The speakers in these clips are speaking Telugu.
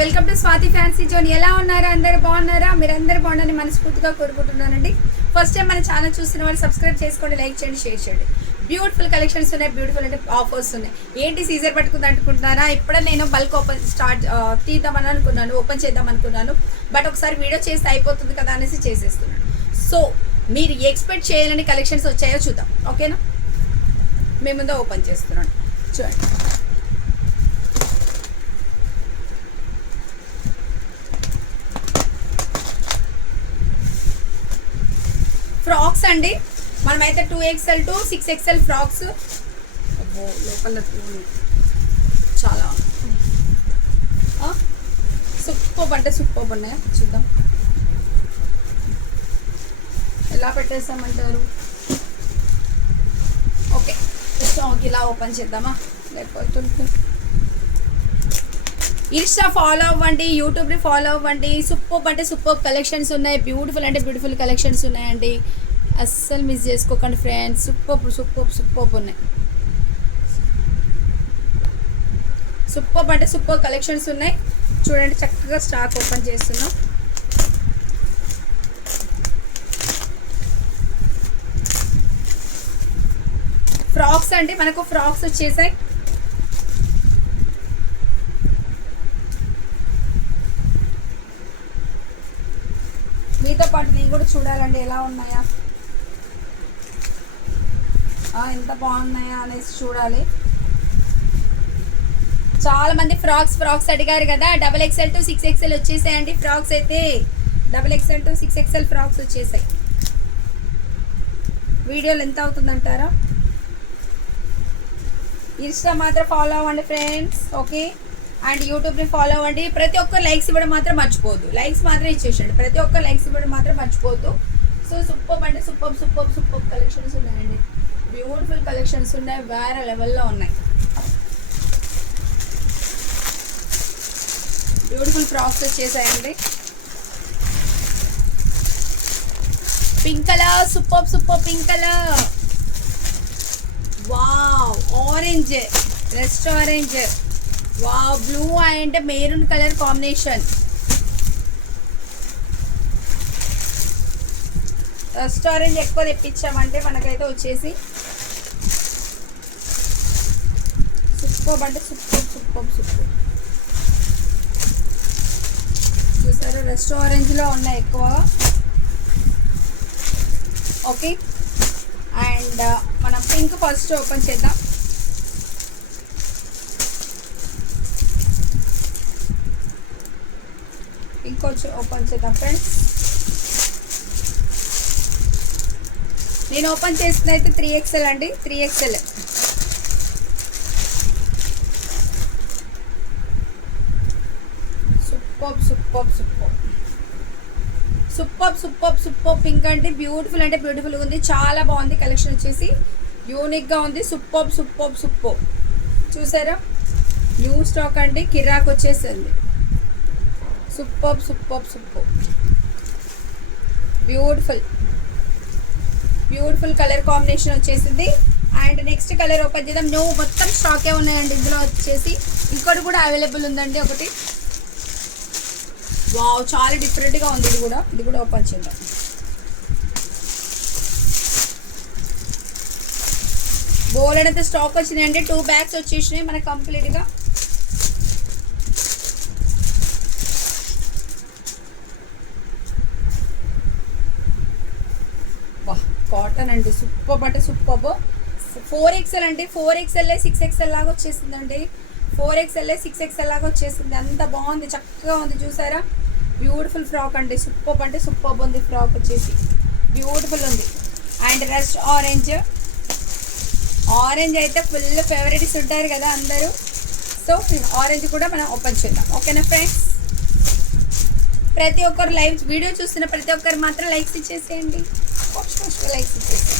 Welcome to Swathi fancy zone. ఎలా ఉన్నారా? అందరు బాగున్నారా? మీరందరూ బాగున్నారని మనస్ఫూర్తిగా కోరుకుంటున్నానండి. ఫస్ట్ టైం మన ఛానల్ చూస్తున్న వాళ్ళు సబ్స్క్రైబ్ చేసుకోండి, లైక్ చేయండి, షేర్ చేయండి. బ్యూటిఫుల్ కలెక్షన్స్ ఉన్నాయి, బ్యూటిఫుల్ అంటే ఆఫర్స్ ఉన్నాయి. ఏంటి సీజర్ పట్టుకుంది అనుకుంటున్నారా? ఇప్పుడే నేను బల్క్ ఓపెన్ తీద్దామని అనుకున్నాను, ఓపెన్ చేద్దాం అనుకున్నాను. బట్ ఒకసారి వీడియో చేస్తే అయిపోతుంది కదా అనేసి చేసేస్తున్నాను. సో మీరు ఎక్స్పెక్ట్ చేయాలని కలెక్షన్స్ వచ్చాయో చూద్దాం, ఓకేనా? మీ ముందు ఓపెన్ చేస్తున్నాను, చూడండి. ఫ్రాక్స్ అండి, మనమైతే 2XL టు 6XL ఫ్రాక్స్. లోపల చాలా సూపర్ అంటే సూపర్ ఉన్నాయా చూద్దాం. ఎలా పెట్టేస్తామంటారు? ఓకే, స్టాక్ ఇలా ఓపెన్ చేద్దామా? లేకపోతే ఇన్స్టా ఫాలో అవ్వండి, యూట్యూబ్ని ఫాలో అవ్వండి. సూపర్ అంటే సూపర్ కలెక్షన్స్ ఉన్నాయి, బ్యూటిఫుల్ అంటే బ్యూటిఫుల్ కలెక్షన్స్ ఉన్నాయండి. అస్సలు మిస్ చేసుకోకండి ఫ్రెండ్స్. సూపర్ సూపర్ సూపర్ ఉన్నాయి. సూపర్ అంటే సూపర్ కలెక్షన్స్ ఉన్నాయి చూడండి. చక్కగా స్టాక్ ఓపెన్ చేస్తున్నాం. ఫ్రాక్స్ అండి, మనకు ఫ్రాక్స్ వచ్చేసాయి. మీతో పాటు నేను కూడా చూడాలండి ఎలా ఉన్నాయా, ఎంత బాగున్నాయా అనేసి చూడాలి. చాలా మంది ఫ్రాక్స్ అడిగారు కదా. XXL టు 6XL వచ్చేసాయండి ఫ్రాక్స్ అయితే. XXL టు 6XL ఫ్రాక్స్ వచ్చేసాయి. వీడియోలు ఎంత అవుతుందంటారా? ఇన్స్టా మాత్రం ఫాలో అవ్వండి ఫ్రెండ్స్, ఓకే? అండ్ యూట్యూబ్ని ఫాలో అవ్వండి. ప్రతి ఒక్కరు లైక్స్ ఇవ్వడం మాత్రం మర్చిపోవద్దు. లైక్స్ మాత్రం ఇచ్చేసండి, ప్రతి ఒక్కరు లైక్స్ ఇవ్వడం మాత్రం మర్చిపోవద్దు. సో సూపర్ అంటే సూపర్ సూపర్ సూపర్ కలెక్షన్స్ ఉన్నాయండి, బ్యూటిఫుల్ కలెక్షన్స్ ఉన్నాయి, వేరే లెవెల్లో ఉన్నాయి. బ్యూటిఫుల్ ఫ్రాక్స్ వచ్చేసాయండి. Pink colour, super super pink colour. Wow, orange, rest orange. Wow, blue and maroon colour combination. Rest orange ఎక్కువ తెప్పించామంటే మనకైతే వచ్చేసి సూపర్ అంటే సూపర్ సూపర్ సూపర్. చూసారా, రెస్ట్ ఆరెంజ్లో ఉన్నాయి ఎక్కువ, ఓకే? అండ్ మనం పింక్ ఫస్ట్ ఓపెన్ చేద్దాం. పింక్ వచ్చి ఓపెన్ చేద్దాం ఫ్రెండ్స్. నేను ఓపెన్ చేసిన అయితే 3XL అండి, 3XL. Super super super super super super pink అంటే బ్యూటిఫుల్ ఉంది. చాలా బాగుంది కలెక్షన్ వచ్చేసి, యూనిక్గా ఉంది. Super super super. చూసారా, న్యూ స్టాక్ అండి, కిరాక్ వచ్చేసింది. Super super super beautiful colour combination వచ్చేసింది. అండ్ నెక్స్ట్ కలర్ ఓపెన్ చేద్దాం. మొత్తం స్టాకే ఉన్నాయండి ఇందులో వచ్చేసి. ఇంకోటి కూడా అవైలబుల్ ఉందండి ఒకటి. వావ్, చాలా డిఫరెంట్గా ఉంది. ఇది కూడా ఓపెన్ చేద్దాం. బోల్డ్ అయితే స్టాక్ వచ్చినాయండి. 2 బ్యాగ్స్ వచ్చేసినాయి మనకి కంప్లీట్గా. కాటన్ అండి, సూపర్ అంటే సూపర్. 4XL అండి, 4XL 6XL లాగా వచ్చేసిందండి. 4XL 6XL లాగా వచ్చేసింది. అంత బాగుంది, చక్కగా ఉంది. చూసారా, బ్యూటిఫుల్ ఫ్రాక్ అండి. సూపర్ అంటే సూపర్ ఉంది ఫ్రాక్ వచ్చేసి, బ్యూటిఫుల్ ఉంది. అండ్ రెస్ట్ ఆరెంజ్ అయితే ఫుల్ ఫేవరెట్స్ ఉంటారు కదా అందరూ. సో ఆరెంజ్ కూడా మనం ఓపెన్ చేద్దాం, ఓకేనా ఫ్రెండ్స్? ప్రతి ఒక్కరు లైవ్ వీడియో చూస్తున్న ప్రతి ఒక్కరు మాత్రం లైక్స్ ఇచ్చేసేయండి, లైక్స్ ఇచ్చేసేయండి.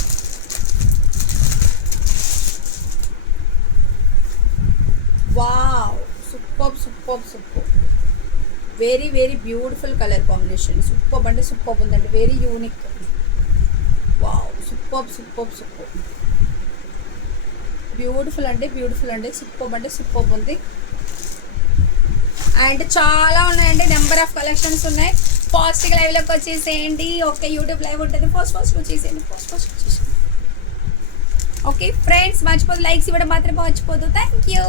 Wow, super super super. Very beautiful colour combination. Super అంటే సూపర్ ఉందండి, very unique. Wow, super super super. Beautiful అంటే సూపర్ ఉంది. అండ్ చాలా ఉన్నాయండి, నెంబర్ ఆఫ్ కలెక్షన్స్ ఉన్నాయి. ఫాస్ట్గా లైవ్లోకి వచ్చేసేయండి. ఓకే, యూట్యూబ్ లైవ్ ఉంటుంది, ఫాస్ట్ వచ్చేసేయండి, ఫాస్ట్ వచ్చేసేయండి. ఓకే ఫ్రెండ్స్, మర్చిపోదు లైక్స్ ఇవ్వడం మాత్రం మర్చిపోదు. Thank you.